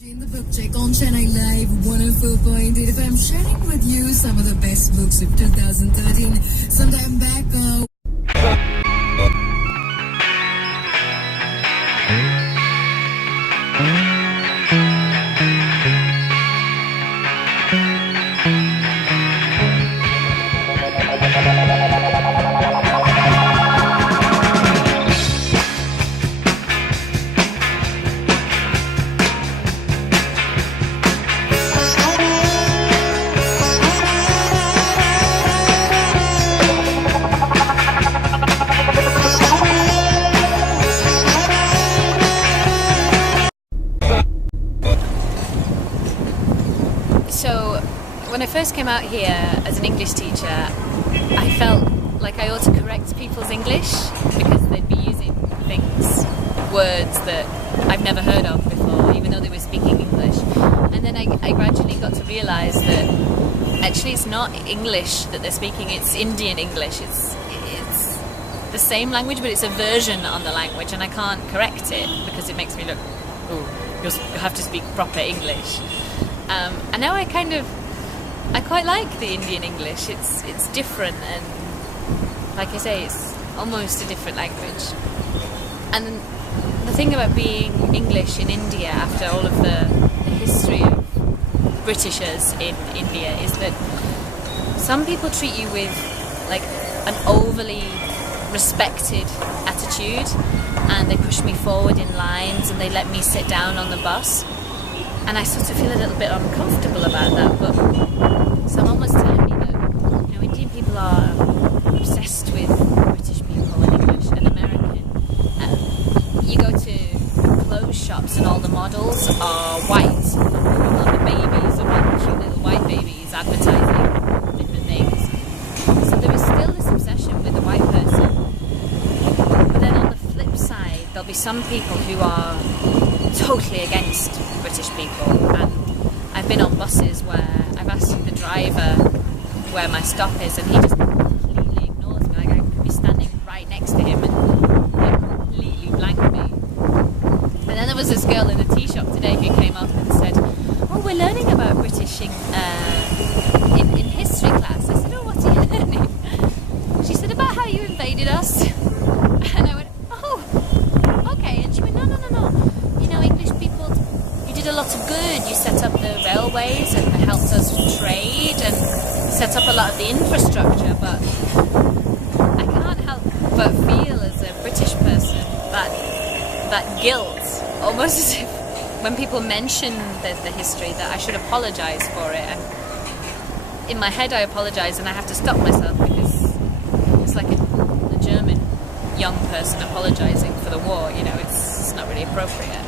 In the book check on Chennai Live 104.8 FM, sharing with you some of the best books of 2013. Sometime back, So, when I first came out here as an English teacher, I felt like I ought to correct people's English because they'd be using things, words that I've never heard of before, even though they were speaking English. And then I gradually got to realise that actually it's not English that they're speaking, it's Indian English. It's the same language, but it's a version on the language, and I can't correct it because it makes me look, oh, you have to speak proper English. And now I quite like the Indian English. It's different, and like I say, it's almost a different language. And the thing about being English in India after all of the history of Britishers in India is that some people treat you with like an overly respected attitude, and they push me forward in lines and they let me sit down on the bus. And I sort of feel a little bit uncomfortable about that, but someone was telling me that, Indian people are obsessed with British people and English and American. You go to clothes shops and all the models are white. All the babies are all cute little white babies advertising different things. So there is still this obsession with the white person. But then on the flip side, there'll be some people who are totally against British people, and I've been on buses where I've asked the driver where my stop is and he just completely ignores me. Like I could be standing right next to him and he'd completely blank me. And then there was this girl in a tea shop today who came up and said, oh, we're learning about British in history class. I said, oh, what are you learning? She said, about how you invaded us. And I went, oh, okay. And she went, no. English people, you did a lot of good. You set up the railways and helped us trade and set up a lot of the infrastructure, but I can't help but feel as a British person that guilt, almost as if when people mention the history that I should apologise for it. And in my head I apologise and I have to stop myself because it's like a German young person apologising for the war, it's not really appropriate.